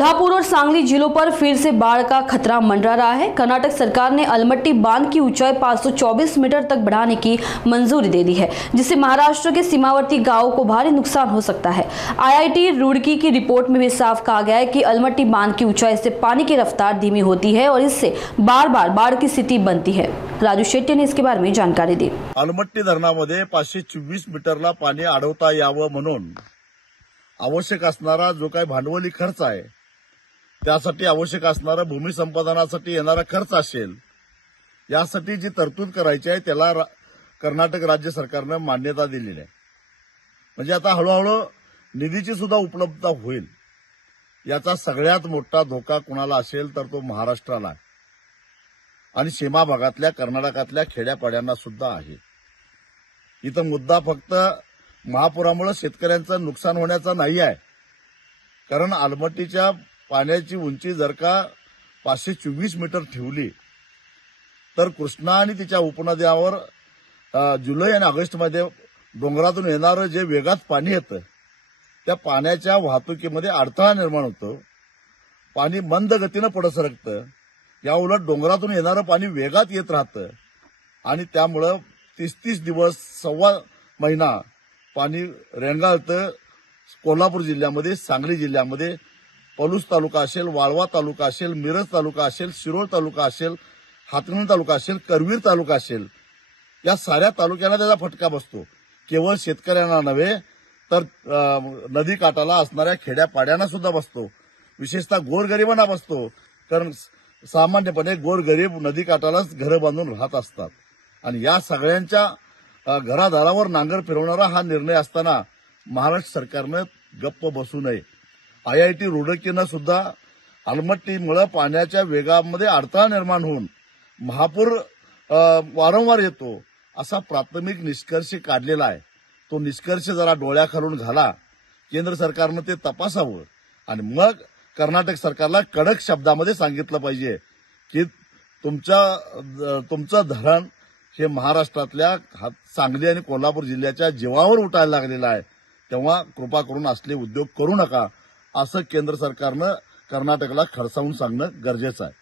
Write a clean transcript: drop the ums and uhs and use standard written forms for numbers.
कोल्हापुर और सांगली जिलों पर फिर से बाढ़ का खतरा मंडरा रहा है। कर्नाटक सरकार ने अलमट्टी बांध की ऊंचाई 524 मीटर तक बढ़ाने की मंजूरी दे दी है, जिससे महाराष्ट्र के सीमावर्ती गांवों को भारी नुकसान हो सकता है। आईआईटी रुड़की की रिपोर्ट में भी साफ कहा गया है कि अलमट्टी बांध की ऊंचाई से पानी की रफ्तार धीमी होती है और इससे बार बार बाढ़ की स्थिति बनती है। राजू शेट्टी ने इसके बारे में जानकारी दी। अलमट्टी धरणामध्ये 524 मीटरला पाणी अडवता यावं म्हणून आवश्यक असणारा जो काही भांडवली खर्च आहे, त्यासाठी आवश्यक असणारा भूमी संपादनासाठी येणारा खर्च असेल, यासाठी जी तरतूद करायची आहे त्याला कर्नाटक राज्य सरकारने मान्यता दिलेली आहे। म्हणजे आता हळूहळू निधीची सुद्धा उपलब्धता होईल। याचा सगळ्यात मोठा धोका कोणाला असेल तर तो महाराष्ट्राला आहे आणि सीमा भागातल्या कर्नाटकातल्या खेड्यापाड्यांना सुद्धा आहे। इथं मुद्दा फक्त महापुरामुळे शेतकऱ्यांचं नुकसान होण्याचा नाही आहे, कारण अलमट्टीच्या पाण्याची उंची जर का 524 मीटर ठेवली तर कृष्णा आणि तिच्या उपनद्यांवर जुलै आणि ऑगस्टमध्ये डोंगरातून येणारं जे वेगात पाणी येतं त्या पाण्याच्या वाहतुकीमध्ये अडथळा निर्माण होतो। पाणी मंद गतीनं पुढे सरकतं, या उलट डोंगरातून येणारं पाणी वेगात येत राहतं आणि त्यामुळे 30 दिवस सव्वा महिना पाणी रेंगाळतं। कोल्हापूर जिल्ह्यामध्ये, सांगली जिल्ह्यामध्ये, पलूस तालुका असेल, वाळवा तालुका असेल, मिरज तालुका असेल, शिरोळ तालुका असेल, हातकणंगले तालुका असेल, करवीर तालुका असेल, या साऱ्या तालुक्यांना त्याचा फटका बसतो। केवळ शेतकऱ्यांना नव्हे तर नदी काठाला असणाऱ्या खेड्यापाड्यांना सुद्धा बसतो, विशेषतः गोरगरिबांना बसतो, कारण सामान्यपणे गोरगरीब नदी काठालाच घरं बांधून राहत असतात आणि या सगळ्यांच्या घरादारावर नांगर फिरवणारा हा निर्णय असताना महाराष्ट्र सरकारने गप्प बसू नये। आयआयटी रुड़कीनं सुद्धा अलमट्टीमुळे पाण्याच्या वेगामध्ये अडथळा निर्माण होऊन महापूर वारंवार येतो असा प्राथमिक निष्कर्ष काढलेला आहे। तो निष्कर्ष जरा डोळ्याखालून घाला, केंद्र सरकारने ते तपासावं आणि मग कर्नाटक सरकारला कडक शब्दामध्ये सांगितलं पाहिजे की तुमचं धरण हे महाराष्ट्रातल्या सांगली आणि कोल्हापूर जिल्ह्याच्या जीवावर उठायला लागलेलं आहे, तेव्हा कृपा करून असले उद्योग करू नका, असं केंद्र सरकारनं कर्नाटकला खडसावून सांगणं गरजेचं आहे।